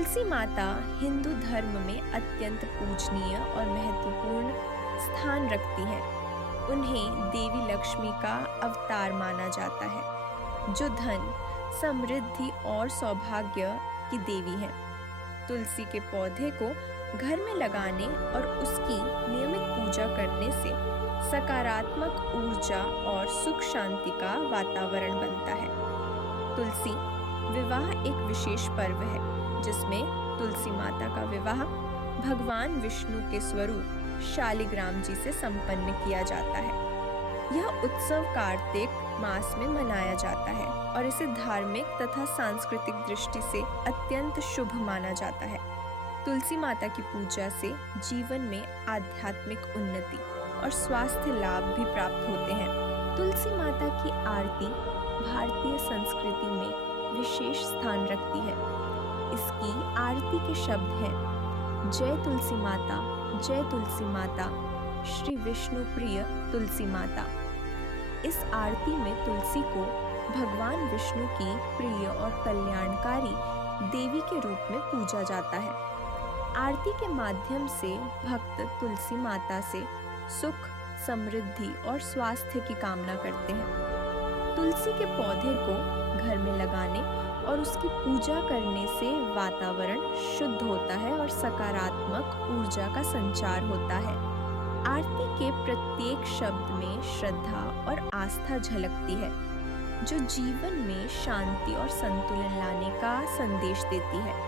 तुलसी माता हिंदू धर्म में अत्यंत पूजनीय और महत्वपूर्ण स्थान रखती है। उन्हें देवी लक्ष्मी का अवतार माना जाता है, जो धन, समृद्धि और सौभाग्य की देवी है। तुलसी के पौधे को घर में लगाने और उसकी नियमित पूजा करने से सकारात्मक ऊर्जा और सुख शांति का वातावरण बनता है। तुलसी विवाह एक विशेष पर्व है, जिसमें तुलसी माता का विवाह भगवान विष्णु के स्वरूप शालिग्राम जी से संपन्न किया जाता है। यह उत्सव कार्तिक मास में मनाया जाता है और इसे धार्मिक तथा सांस्कृतिक दृष्टि से अत्यंत शुभ माना जाता है। तुलसी माता की पूजा से जीवन में आध्यात्मिक उन्नति और स्वास्थ्य लाभ भी प्राप्त होते हैं। तुलसी माता की आरती भारतीय संस्कृति में विशेष स्थान रखती है। इसकी आरती के शब्द हैं: जय तुलसी माता, जय तुलसी माता, श्री विष्णु प्रिय तुलसी माता। इस आरती में तुलसी को भगवान विष्णु की प्रिय और कल्याणकारी देवी के रूप में पूजा जाता है। आरती के माध्यम से भक्त तुलसी माता से सुख, समृद्धि और स्वास्थ्य की कामना करते हैं। तुलसी के पौधे को घर में लगाने और उसकी पूजा करने से वातावरण शुद्ध होता है और सकारात्मक ऊर्जा का संचार होता है। आरती के प्रत्येक शब्द में श्रद्धा और आस्था झलकती है, जो जीवन में शांति और संतुलन लाने का संदेश देती है।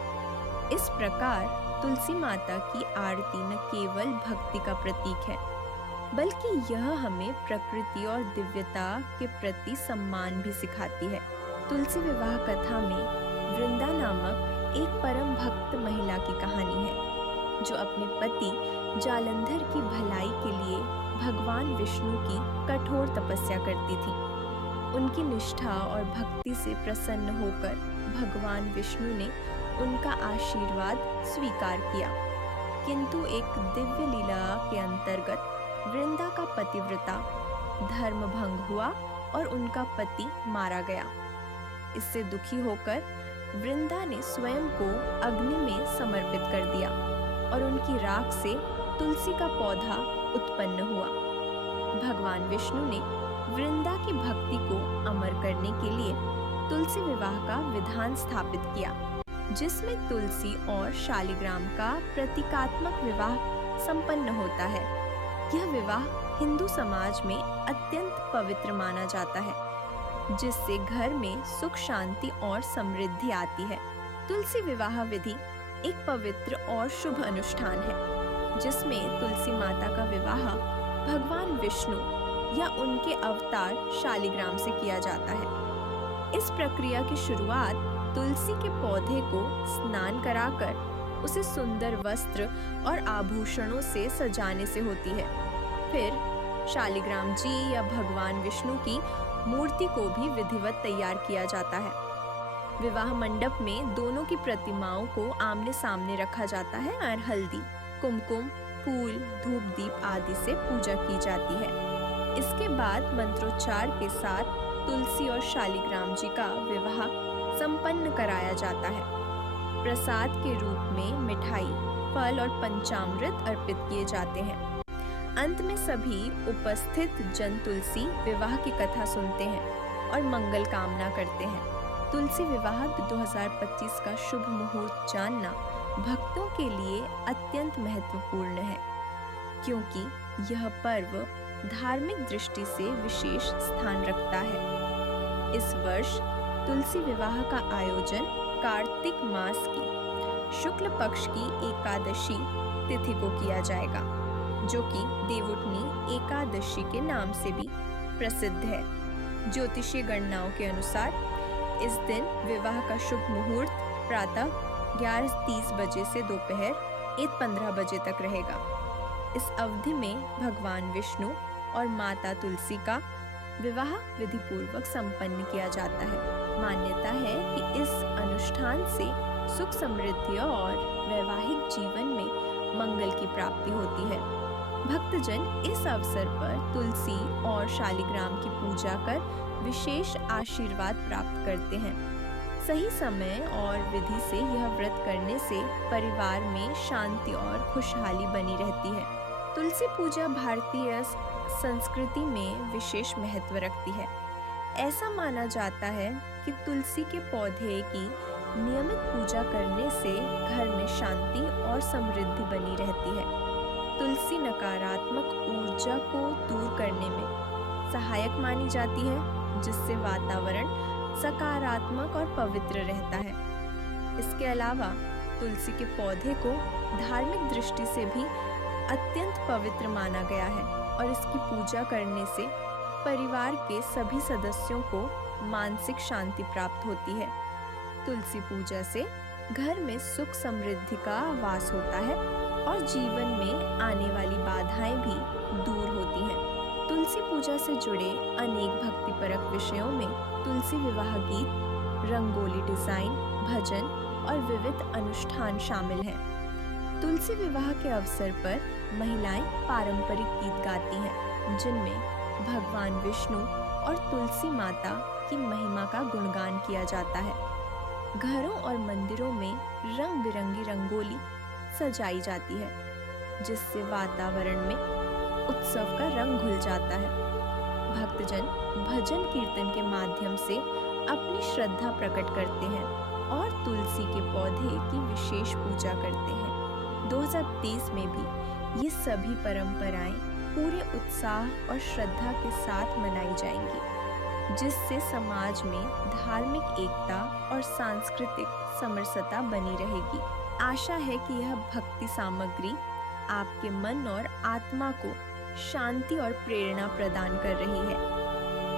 इस प्रकार तुलसी माता की आरती न केवल भक्ति का प्रतीक है, बल्कि यह हमें प्रकृति और दिव्यता के प्रति सम्मान भी सिखाती है। तुलसी विवाह कथा में वृंदा नामक एक परम भक्त महिला की कहानी है, जो अपने पति जालंधर की भलाई के लिए भगवान विष्णु की कठोर तपस्या करती थी। उनकी निष्ठा और भक्ति से प्रसन्न होकर भगवान विष्णु ने उनका आशीर्वाद स्वीकार किया, किंतु एक दिव्य लीला के अंतर्गत वृंदा का पतिव्रता धर्म भंग हुआ और उनका पति मारा गया। इससे दुखी होकर वृंदा ने स्वयं को अग्नि में समर्पित कर दिया और उनकी राख से तुलसी का पौधा उत्पन्न हुआ। भगवान विष्णु ने वृंदा की भक्ति को अमर करने के लिए तुलसी विवाह का विधान स्थापित किया, जिसमें तुलसी और शालिग्राम का प्रतीकात्मक विवाह संपन्न होता है। यह विवाह हिंदू समाज में अत्यंत पवित्र माना जाता है, जिससे घर में सुख, शांति और समृद्धि आती है। तुलसी विवाह विधि एक पवित्र और शुभ अनुष्ठान है, जिसमें तुलसी माता का विवाह भगवान विष्णु या उनके अवतार शालिग्राम से किया जाता है। इस प्रक्रिया की शुरुआत तुलसी के पौधे को स्नान कराकर उसे सुंदर वस्त्र और आभूषणों से सजाने से होती है। फिर शालिग्राम जी या भगवान विष्णु की मूर्ति को भी विधिवत तैयार किया जाता है। विवाह मंडप में दोनों की प्रतिमाओं को आमने सामने रखा जाता है और हल्दी, कुमकुम, फूल, धूप, दीप आदि से पूजा की जाती है। इसके बाद मंत्रोच्चार के साथ तुलसी और शालिग्राम जी का विवाह संपन्न कराया जाता है। प्रसाद के रूप में मिठाई, फल और पंचामृत अर्पित किए जाते हैं। अंत में सभी उपस्थित जन तुलसी विवाह की कथा सुनते हैं और मंगल कामना करते हैं। तुलसी विवाह 2025 का शुभ मुहूर्त जानना भक्तों के लिए अत्यंत महत्वपूर्ण है, क्योंकि यह पर्व धार्मिक दृष्टि से विशेष स्थान रखता है। इस वर्ष तुलसी विवाह का आयोजन कार्तिक मास की शुक्ल पक्ष की एकादशी तिथि को किया जाएगा, जो कि देवउठनी एकादशी के नाम से भी प्रसिद्ध है। ज्योतिषीय गणनाओं के अनुसार इस दिन विवाह का शुभ मुहूर्त प्रातः 11:30 बजे से दोपहर 1:15 बजे तक रहेगा। इस अवधि में भगवान विष्णु और माता तुलसी का विवाह विधि पूर्वक संपन्न किया जाता है। मान्यता है कि इस अनुष्ठान से सुख, समृद्धि और वैवाहिक जीवन में मंगल की प्राप्ति होती है। भक्तजन इस अवसर पर तुलसी और शालिग्राम की पूजा कर विशेष आशीर्वाद प्राप्त करते हैं। सही समय और विधि से यह व्रत करने से परिवार में शांति और खुशहाली बनी रहती है। तुलसी पूजा भारतीय संस्कृति में विशेष महत्व रखती है। ऐसा माना जाता है कि तुलसी के पौधे की नियमित पूजा करने से घर में शांति और समृद्धि बनी रहती है। तुलसी नकारात्मक ऊर्जा को दूर करने में सहायक मानी जाती है, जिससे वातावरण सकारात्मक और पवित्र रहता है। इसके अलावा तुलसी के पौधे को धार्मिक दृष्टि से भी अत्यंत पवित्र माना गया है और इसकी पूजा करने से परिवार के सभी सदस्यों को मानसिक शांति प्राप्त होती है। तुलसी पूजा से घर में सुख समृद्धि का वास होता है और जीवन में आने वाली बाधाएं भी दूर होती हैं। तुलसी पूजा से जुड़े अनेक भक्तिपरक विषयों में तुलसी विवाह गीत, रंगोली डिजाइन, भजन और विविध अनुष्ठान शामिल हैं। तुलसी विवाह के अवसर पर महिलाएं पारंपरिक गीत गाती हैं, जिनमें भगवान विष्णु और तुलसी माता की महिमा का गुणगान किया जाता है। घरों और मंदिरों में रंग बिरंगी रंगोली सजाई जाती है, जिससे वातावरण में उत्सव का रंग घुल जाता है। भक्तजन भजन कीर्तन के माध्यम से अपनी श्रद्धा प्रकट करते हैं और तुलसी के पौधे की विशेष पूजा करते हैं। 2023 में भी ये सभी परंपराएं पूरे उत्साह और श्रद्धा के साथ मनाई जाएंगी, जिससे समाज में धार्मिक एकता और सांस्कृतिक समरसता बनी रहेगी। आशा है कि यह भक्ति सामग्री आपके मन और आत्मा को शांति और प्रेरणा प्रदान कर रही है।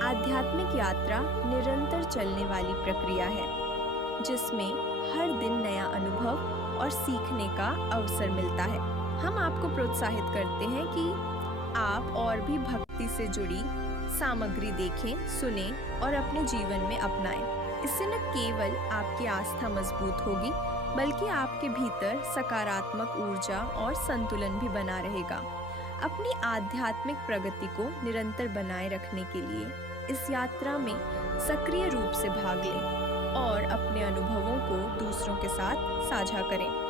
आध्यात्मिक यात्रा निरंतर चलने वाली प्रक्रिया है, जिसमें हर दिन नया अनुभव और सीखने का अवसर मिलता है। हम आपको प्रोत्साहित करते हैं कि आप और भी भक्ति से जुड़ी सामग्री देखें, सुनें और अपने जीवन में अपनाएं। इससे न केवल आपकी आस्था मजबूत होगी, बल्कि आपके भीतर सकारात्मक ऊर्जा और संतुलन भी बना रहेगा। अपनी आध्यात्मिक प्रगति को निरंतर बनाए रखने के लिए इस यात्रा में सक्रिय रूप से भाग लें और अपने अनुभवों को दूसरों के साथ साझा करें।